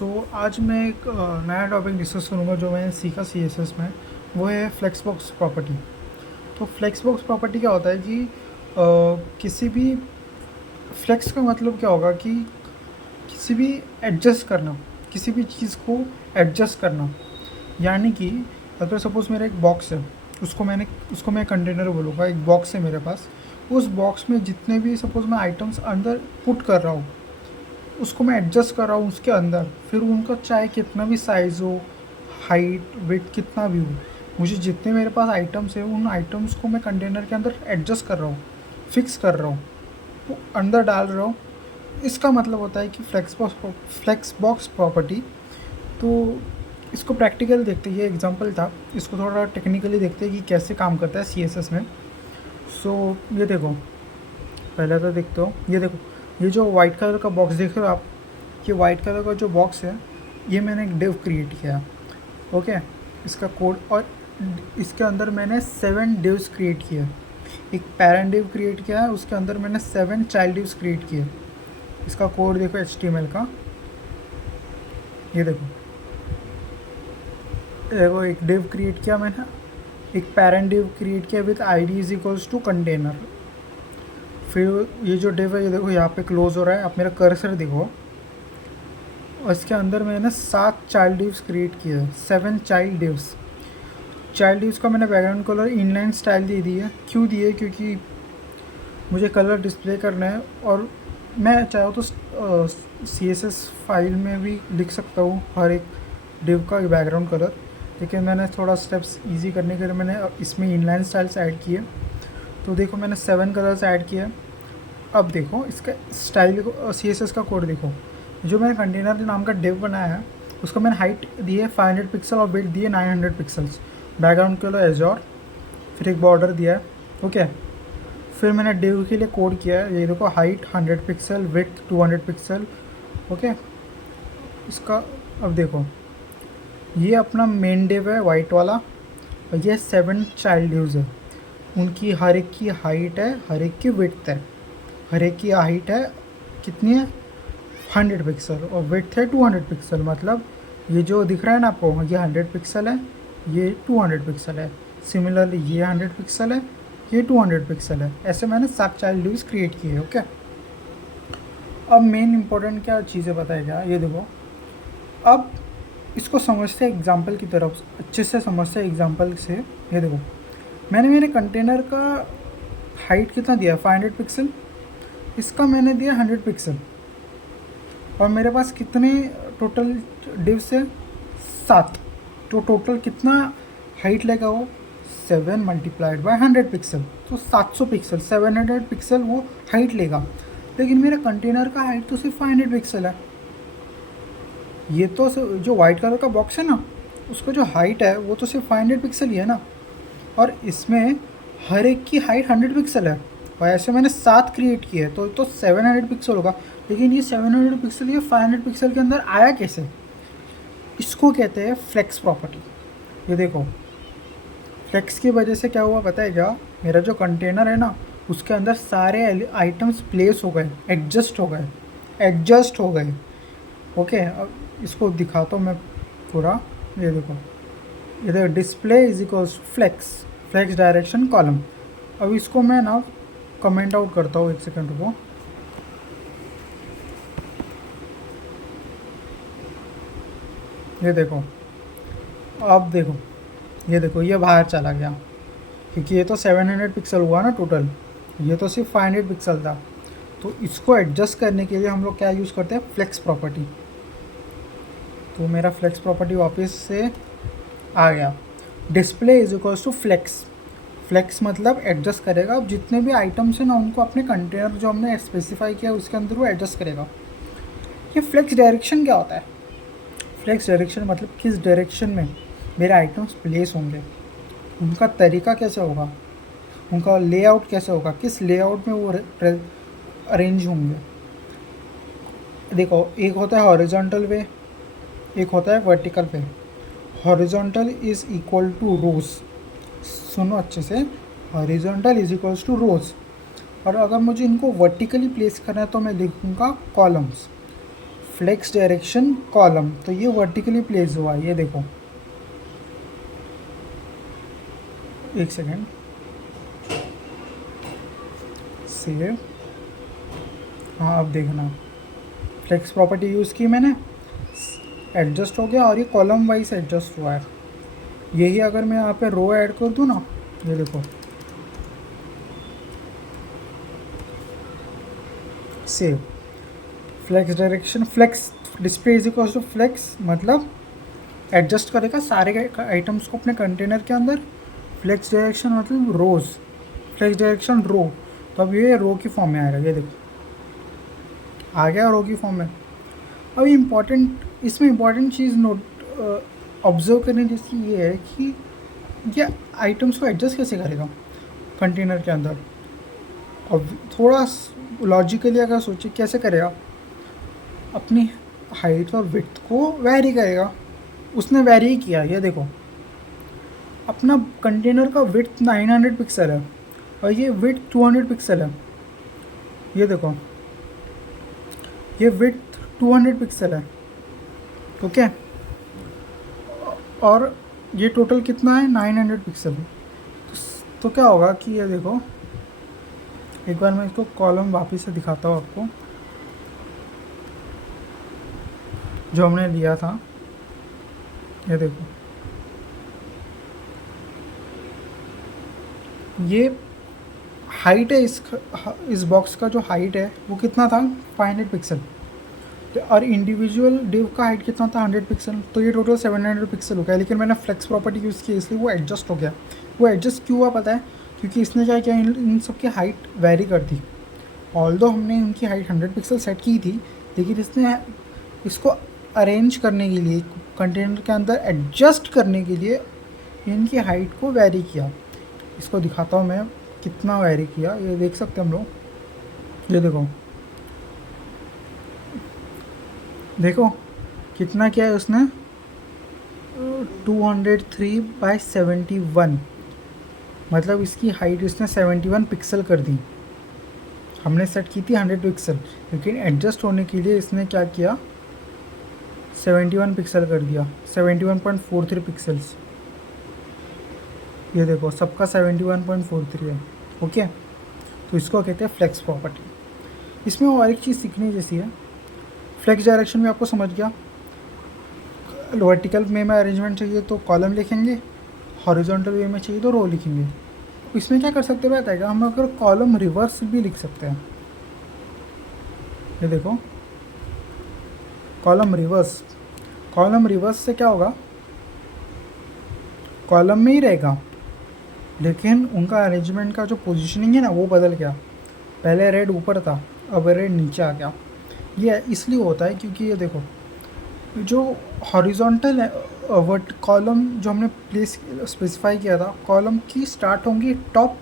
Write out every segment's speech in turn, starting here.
आज मैं एक नया टॉपिक डिस्कस करूँगा जो मैंने सीखा CSS में। वो है फ्लेक्सबॉक्स प्रॉपर्टी। तो फ्लेक्सबॉक्स प्रॉपर्टी क्या होता है कि किसी भी फ्लेक्स का मतलब क्या होगा कि किसी भी एडजस्ट करना, किसी भी चीज़ को एडजस्ट करना। यानी कि अगर सपोज़ मेरा एक बॉक्स है, उसको मैं कंटेनर बोलूँगा। एक बॉक्स है मेरे पास, उस बॉक्स में जितने भी सपोज़ मैं आइटम्स अंदर पुट कर रहा हूँ, उसको मैं एडजस्ट कर रहा हूँ उसके अंदर। फिर उनका चाहे कितना भी साइज़ हो, हाइट वेट कितना भी हो, मुझे जितने मेरे पास आइटम्स है उन आइटम्स को मैं कंटेनर के अंदर एडजस्ट कर रहा हूँ, फिक्स कर रहा हूँ, वो अंदर डाल रहा हूँ। इसका मतलब होता है कि फ्लेक्स बॉक्स प्रॉपर्टी। तो इसको प्रैक्टिकल देखते हैं, ये एग्जांपल था। इसको थोड़ा टेक्निकली देखते हैं कि कैसे काम करता है CSS में। ये देखो, पहले तो देखते हो, ये देखो, ये जो वाइट कलर का बॉक्स देख रहे हो आप, ये वाइट कलर का जो बॉक्स है, ये मैंने एक डिव क्रिएट किया है। ओके, इसका कोड, और इसके अंदर मैंने 7 डिव्स क्रिएट किए। एक पेरेंट डिव क्रिएट किया है, उसके अंदर मैंने 7 चाइल्ड डिव्स क्रिएट किए। इसका कोड देखो HTML का, ये देखो एक डिव क्रिएट किया मैंने, एक पेरेंट डिव क्रिएट किया with ID is equals to container. फिर ये जो डिव है, ये देखो यहाँ पे क्लोज हो रहा है, आप मेरा कर्सर देखो, और इसके अंदर मैंने 7 चाइल्ड डिव्स क्रिएट किए, 7 चाइल्ड डिव्स। चाइल्ड डिव्स का मैंने बैकग्राउंड कलर इनलाइन स्टाइल दे दी है। क्यों दी है? क्योंकि मुझे कलर डिस्प्ले करना है, और मैं चाहूँ तो CSS फाइल में भी लिख सकता हूँ हर एक डिव का बैकग्राउंड कलर, लेकिन मैंने थोड़ा स्टेप्स इजी करने के लिए मैंने इसमें इनलाइन स्टाइल्स ऐड किए। तो देखो मैंने 7 कलर्स ऐड किए। अब देखो इसका स्टाइल को, CSS का कोड देखो। जो मैंने कंटेनर नाम का डिव बनाया है, उसको मैंने हाइट दी है 500 पिक्सल और विड्थ दी है 900 पिक्सल्स। बैकग्राउंड कलर एजोर, फिर एक बॉर्डर दिया है। ओके, फिर मैंने डिव के लिए कोड किया है, ये देखो, height 100 pixel, width 200 pixel. Okay, इसका अब देखो, ये अपना मेन डिव है वाइट वाला, और ये 7 चाइल्ड डिव्स है। उनकी हर एक की हाइट है, हर एक की विड्थ है। हर एक की हाइट है कितनी है? 100 पिक्सल, और विड्थ है 200 पिक्सल। मतलब ये जो दिख रहा है ना आपको, ये 100 पिक्सल है, ये 200 पिक्सल है। सिमिलरली ये 100 पिक्सल है, ये 200 पिक्सल है। ऐसे मैंने 7 चाइल्ड डिव्स क्रिएट किए हैं। ओके, अब मेन इंपॉर्टेंट क्या चीज़ें बताएगा, ये देखो। अब इसको समझते हैं एग्जाम्पल की तरफ, अच्छे से समझते हैं एग्जाम्पल से। ये देखो, मैंने मेरे कंटेनर का हाइट कितना दिया? 500 पिक्सल। इसका मैंने दिया 100 पिक्सल, और मेरे पास कितने टोटल डिव्स है? 7। तो टोटल कितना हाइट लेगा वो? 7 मल्टीप्लाइड बाय 100 पिक्सल, तो 700 पिक्सल, 700 पिक्सल वो हाइट लेगा। लेकिन मेरा कंटेनर का हाइट तो सिर्फ 500 पिक्सल है। ये तो जो वाइट कलर का बॉक्स है ना, उसका जो हाइट है वो तो सिर्फ 500 पिक्सल ही है ना, और इसमें हर एक की हाइट 100 पिक्सल है। और ऐसे मैंने 7 क्रिएट किए हैं, तो 700 पिक्सल होगा। लेकिन ये 700 पिक्सल ये 500 पिक्सल के अंदर आया कैसे? इसको कहते हैं फ्लेक्स प्रॉपर्टी। ये देखो, फ्लेक्स की वजह से क्या हुआ पता है क्या? मेरा जो कंटेनर है ना, उसके अंदर सारे आइटम्स प्लेस हो गए, एडजस्ट हो गए। ओके, अब इसको दिखाता हूँ मैं पूरा। ये देखो, display is equals flex direction column. अब इसको मैं ना कमेंट आउट करता हूँ, 1 सेकेंड रुको। ये देखो, अब देखो, ये देखो, ये बाहर चला गया, क्योंकि ये तो 700 पिक्सल हुआ ना टोटल, ये तो सिर्फ 500 पिक्सल था। तो इसको एडजस्ट करने के लिए हम लोग क्या यूज़ करते हैं? Flex property. तो मेरा फ्लेक्स प्रॉपर्टी वापस से आ गया। Display is equals to flex मतलब एडजस्ट करेगा। अब जितने भी आइटम्स हैं ना, उनको अपने कंटेनर जो हमने स्पेसिफाई किया उसके अंदर वो एडजस्ट करेगा। ये फ्लेक्स डायरेक्शन क्या होता है? फ्लेक्स डायरेक्शन मतलब किस डायरेक्शन में मेरे आइटम्स प्लेस होंगे, उनका तरीका कैसे होगा, उनका लेआउट कैसे होगा, किस लेआउट में वो अरेंज होंगे। देखो, एक होता है हॉरिजॉन्टल वे, एक होता है vertical way. Horizontal is equal to rows. सुनो अच्छे से, horizontal is equals to rows. और अगर मुझे इनको वर्टिकली प्लेस करना है तो मैं लिखूँगा कॉलम्स। फ्लेक्स डायरेक्शन कॉलम, तो ये वर्टिकली प्लेस हुआ है, ये देखो। एक सेकेंड, सेव। हाँ अब देखना, फ्लेक्स प्रॉपर्टी यूज़ की मैंने, एडजस्ट हो गया और ये कॉलम वाइज एडजस्ट हुआ है। यही अगर मैं यहाँ पे रो ऐड कर दूँ ना, ये देखो, save. Flex direction, flex display is equal to flex, मतलब एडजस्ट करेगा सारे आइटम्स को अपने कंटेनर के अंदर। फ्लेक्स डायरेक्शन मतलब रोज, फ्लेक्स डायरेक्शन रो, तो अब ये रो की फॉर्म में आएगा, ये देखो आ गया रो की फॉर्म में। अब इम्पॉर्टेंट, इसमें इम्पॉर्टेंट चीज़ नोट ऑब्जर्व करने जैसी ये है कि ये आइटम्स को एडजस्ट कैसे करेगा कंटेनर के अंदर। अब थोड़ा लॉजिकली अगर सोचे कैसे करेगा, अपनी हाइट और विड्थ को वैरी करेगा। उसने वैरी किया, ये देखो, अपना कंटेनर का विड्थ 900 पिक्सल है और ये विड्थ 200 पिक्सल है, ये देखो, ये विड्थ 200 पिक्सल है, ओके। और ये टोटल कितना है, 900 पिक्सल। तो क्या होगा कि ये देखो, एक बार मैं इसको कॉलम वापस से दिखाता हूँ आपको, जो हमने लिया था, ये देखो, ये हाइट है इस बॉक्स का, जो हाइट है वो कितना था, 500 पिक्सल। और इंडिविजुअल डिव का हाइट कितना था, 100 पिक्सल, तो ये टोटल 700 पिक्सल हो गया। लेकिन मैंने फ्लेक्स प्रॉपर्टी यूज़ की इसलिए वो एडजस्ट हो गया। वो एडजस्ट क्यों हुआ पता है, क्योंकि इसने क्या किया, इन सब की हाइट वेरी कर दी। ऑल्दो हमने इनकी हाइट 100 पिक्सल सेट की थी, लेकिन इसने इसको अरेंज करने के लिए, कंटेनर के अंदर एडजस्ट करने के लिए इनकी हाइट को वेरी किया। इसको दिखाता हूँ मैं कितना वेरी किया, ये देख सकते हैं हम लोग, ये देखो, देखो कितना किया है उसने, 203/71, मतलब इसकी हाइट इसने 71 पिक्सल कर दी। हमने सेट की थी 100 पिक्सल, लेकिन एडजस्ट होने के लिए इसने क्या किया, 71 पिक्सल कर दिया, 71.43 पिक्सल्स। ये देखो सबका 71.43 है, ओके। तो इसको कहते हैं फ्लेक्स प्रॉपर्टी। इसमें और एक चीज़ सीखने जैसी है, फ्लेक्स डायरेक्शन में आपको समझ गया, वर्टिकल वे में अरेंजमेंट चाहिए तो कॉलम लिखेंगे, हॉरिजॉन्टल वे में चाहिए तो रो लिखेंगे। इसमें क्या कर सकते हैं पता है, हम अगर कॉलम रिवर्स भी लिख सकते हैं, ये देखो, कॉलम रिवर्स। कॉलम रिवर्स से क्या होगा, कॉलम में ही रहेगा, लेकिन उनका अरेंजमेंट का जो पोजीशनिंग है ना वो बदल गया। पहले रेड ऊपर था, अब रेड नीचे आ गया। ये इसलिए होता है क्योंकि ये देखो, जो हॉरिजॉन्टल है वर्ट कॉलम जो हमने प्लेस स्पेसिफाई किया था, कॉलम की स्टार्ट होंगी टॉप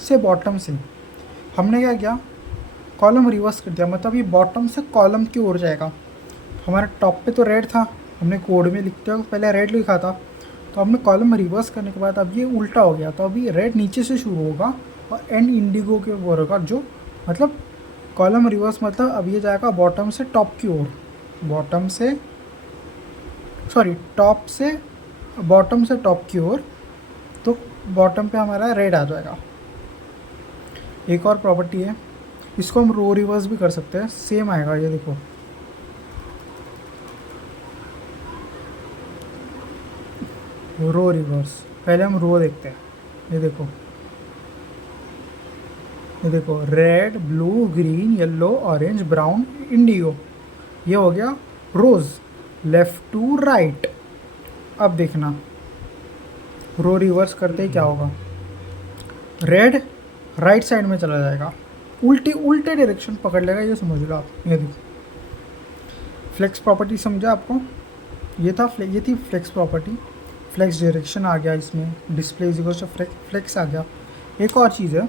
से बॉटम से। हमने क्या किया, कॉलम रिवर्स कर दिया, मतलब ये बॉटम से कॉलम की ओर जाएगा। हमारे टॉप पे तो रेड था, हमने कोड में लिखते हुए पहले रेड लिखा था, तो हमने कॉलम रिवर्स करने के बाद अब ये उल्टा हो गया। तो अभी रेड नीचे से शुरू होगा और एंड इंडिगो के ऊपर होगा, जो मतलब कॉलम रिवर्स मतलब अब ये जाएगा बॉटम से टॉप की ओर, बॉटम से सॉरी टॉप से बॉटम से टॉप की ओर। तो बॉटम पे हमारा रेड आ जाएगा। एक और प्रॉपर्टी है, इसको हम रो रिवर्स भी कर सकते हैं, सेम आएगा, ये देखो, रो रिवर्स। पहले हम रो देखते हैं, ये देखो, ये देखो, red blue green yellow orange brown Indigo, ये हो गया रोज, लेफ्ट टू राइट। अब देखना रो रिवर्स करते ही क्या होगा, रेड राइट साइड में चला जाएगा, उल्टे डायरेक्शन पकड़ लेगा, ये समझ लो आप। ये देखो फ्लेक्स प्रॉपर्टी समझा आपको, ये थी फ्लेक्स प्रॉपर्टी। फ्लेक्स डायरेक्शन आ गया, इसमें display is equal to flex आ गया। एक और चीज़ है,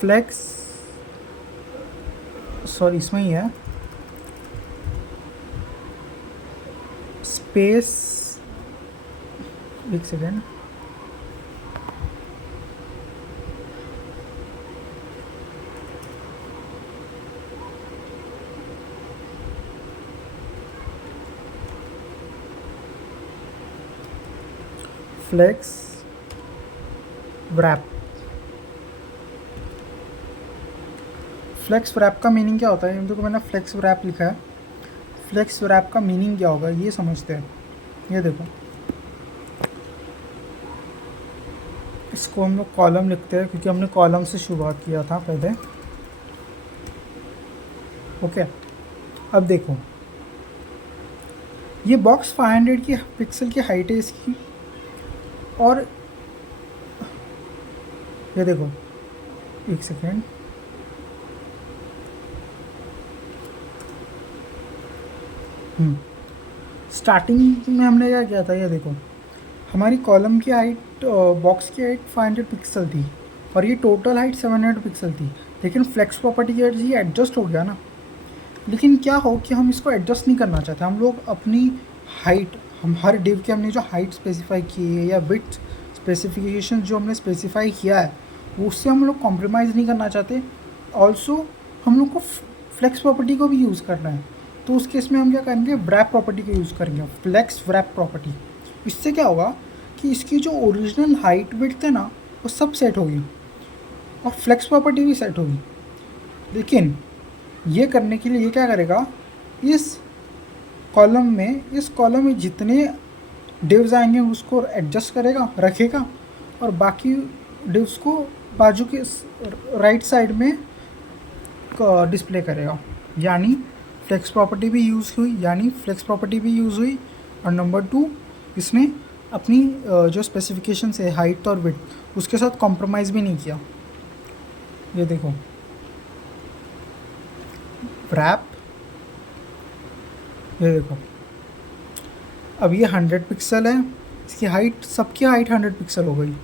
फ्लेक्स सॉरी इसमें ही है, स्पेस, एक second, flex wrap। Flex wrap का मीनिंग क्या होता है? देखो मैंने फ्लेक्स wrap लिखा है। फ्लेक्स wrap का मीनिंग क्या होगा ये समझते हैं। ये देखो, इसको हम लोग कॉलम लिखते हैं क्योंकि हमने कॉलम से शुरुआत किया था पहले। ओके, अब देखो ये बॉक्स 500 की पिक्सल की हाइट है इसकी, और ये देखो, एक सेकेंड, स्टार्टिंग में हमने क्या किया था, ये देखो हमारी कॉलम की हाइट, बॉक्स की हाइट 500 पिक्सल थी और ये टोटल हाइट 700 पिक्सल थी। लेकिन फ्लेक्स प्रॉपर्टी की वजह से ये एडजस्ट हो गया ना। लेकिन क्या हो कि हम इसको एडजस्ट नहीं करना चाहते। हम लोग अपनी हाइट, हम हर डिव की हमने जो हाइट स्पेसिफाई की है या विड्थ स्पेसिफिकेशन जो हमने स्पेसिफाई किया है उससे हम लोग कॉम्प्रोमाइज़ नहीं करना चाहते। ऑल्सो हम लोग को फ्लेक्स प्रॉपर्टी को भी यूज़ करना है, तो उस केस में हम क्या करेंगे, व्रैप प्रॉपर्टी का यूज़ करेंगे, फ्लेक्स व्रैप प्रॉपर्टी। इससे क्या होगा कि इसकी जो ओरिजिनल हाइट विड्थ है ना वो सब सेट होगी और फ्लेक्स प्रॉपर्टी भी सेट होगी। लेकिन ये करने के लिए ये क्या करेगा, इस कॉलम में जितने डिव्स आएंगे उसको एडजस्ट करेगा, रखेगा, और बाकी डिव्स को बाजू के राइट साइड में डिस्प्ले करेगा। यानी फ्लेक्स प्रॉपर्टी भी यूज़ हुई, और नंबर 2 इसने अपनी जो स्पेसिफिकेशन है हाइट और विड्थ उसके साथ कॉम्प्रोमाइज़ भी नहीं किया। ये देखो व्रैप, ये देखो अब ये 100 पिक्सल है, इसकी हाइट, सबकी हाइट 100 पिक्सल हो गई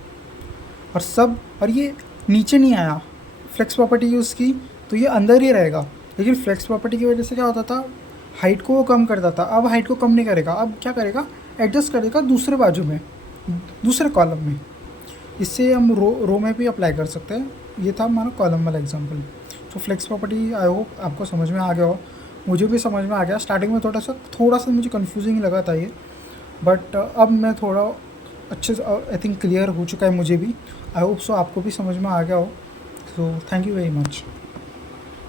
और ये नीचे नहीं आया फ्लेक्स प्रॉपर्टी यूज़ की तो ये अंदर ही रहेगा। लेकिन फ्लेक्स प्रॉपर्टी की वजह से क्या होता था, हाइट को वो कम करता था। अब हाइट को कम नहीं करेगा, अब क्या करेगा, एडजस्ट करेगा दूसरे बाजू में, दूसरे कॉलम में। इससे हम रो में भी अप्लाई कर सकते हैं। ये था हमारा कॉलम वाला एग्जांपल। तो फ्लेक्स प्रॉपर्टी आई होप आपको समझ में आ गया हो, मुझे भी समझ में आ गया। स्टार्टिंग में थोड़ा सा मुझे कन्फ्यूजिंग लगा था ये, बट अब मैं थोड़ा अच्छे से आई थिंक क्लियर हो चुका है मुझे भी। आई होप सो आपको भी समझ में आ गया हो। So thank you very much.